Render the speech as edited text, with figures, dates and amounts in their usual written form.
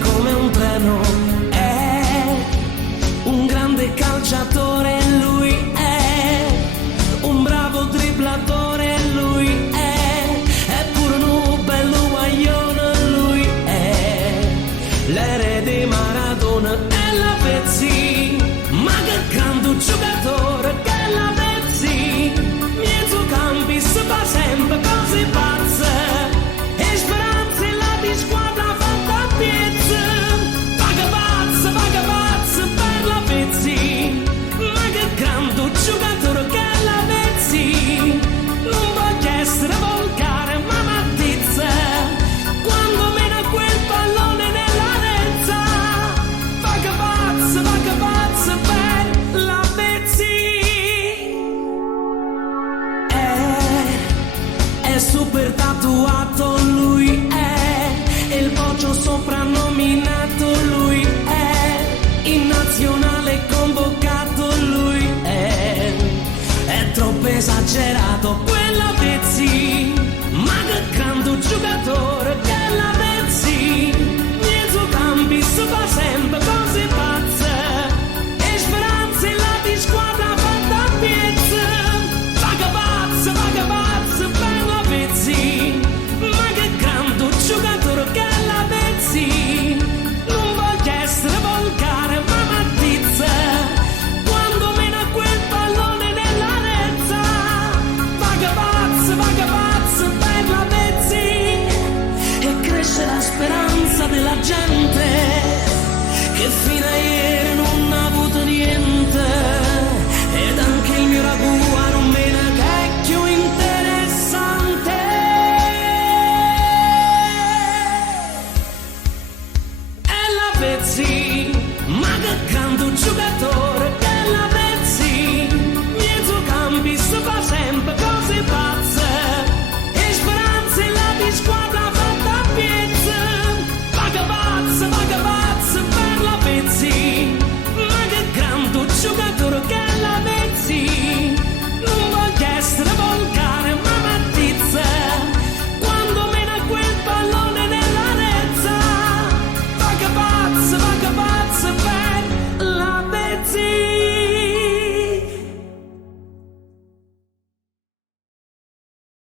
come un treno, è un grande calciatore, lui è un bravo dribblatore, lui è pure un bello guaglione, lui è l'erede Maradona e la Pezzi, ma che grande giocatore che la Pezzi, mezzo campi si fa sempre così pazze e speranze la di squadra fatta a piezza, vaga pazza per la Pezzi, ma che grande giocatore che la Pezzi, non voglio essere volgare ma mattizza, quando mena quel pallone nella rezza, vaga pazza per la Pezzi. È super tatuato, lui è il vocio soprannominato, lui è in nazionale convocato, lui è troppo esagerato quella Pezzi, ma che grande giocatore che la Pezzi, mezzo campi si fa sempre cose pazze e speranze la di squadra fatta a piezza, vaga pazza per la Pezzi, ma che grande giocatore che la Pezzi, non voglio essere volgare ma mattizza, quando mena quel pallone nella rezza, vaga pazza per la Pezzi, e cresce la speranza della gente che fino a ieri non ha avuto niente, ed anche il mio ragù non me ne vecchio interessante. E la Pezzi, ma che grande giocatore che la Pezzi, mezzo campi si fa sempre cose pazze e speranze la di squadra fatta a piezza, vaga pazza per la Pezzi, ma che grande giocatore che la Pezzi, non voglio essere volgare ma mattizza, quando mena quel pallone nella rezza, vaga pazza